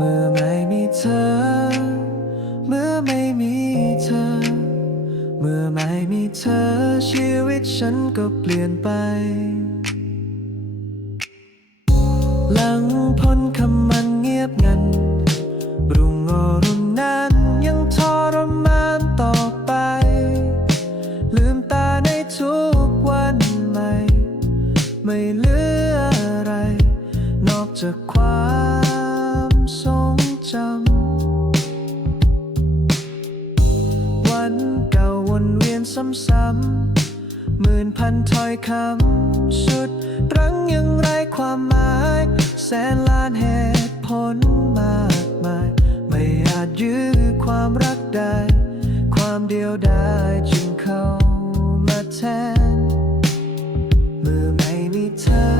เมื่อไม่มีเธอ เมื่อไม่มีเธอ เมื่อไม่มีเธอ ชีวิตฉันก็เปลี่ยนไป หลังพ้นคำมันเงียบงัน รุ่งอรุณนั้นยังทรมานต่อไป ลืมตาในทุกวันใหม่ ไม่เหลืออะไร นอกจากความ ซ้ำๆหมื่นพันถ้อยคำสุดรั้งยังไรความหมาย แสนล้านเหตุผลมากมาย ไม่อาจยื้อความรักได้ ความเดียวดายจึงเข้ามาแทน เมื่อไม่มีเธอ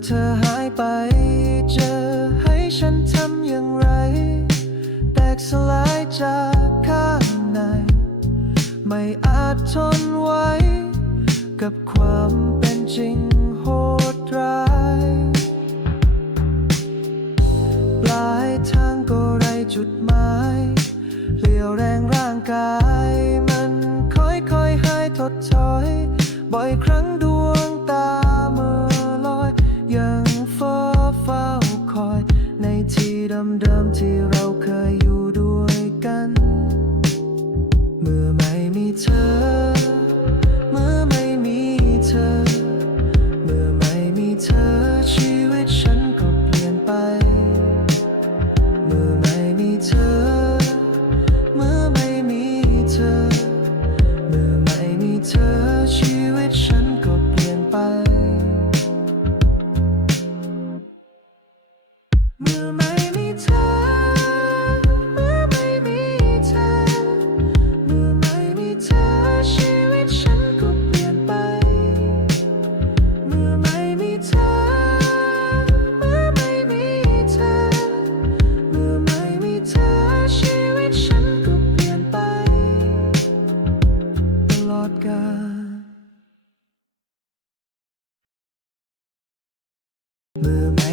เมื่อเธอหายไป เจะให้ฉันทำอย่างไร แตกสลายจากข้างใน ไม่อาจทนไว้ กับความเป็นจริงโหดร้าย ปลายทางก็ไรจุดหมายเลี้ยวแรงร่างกาย มันค่อยๆหายถดถอย มื่อไม่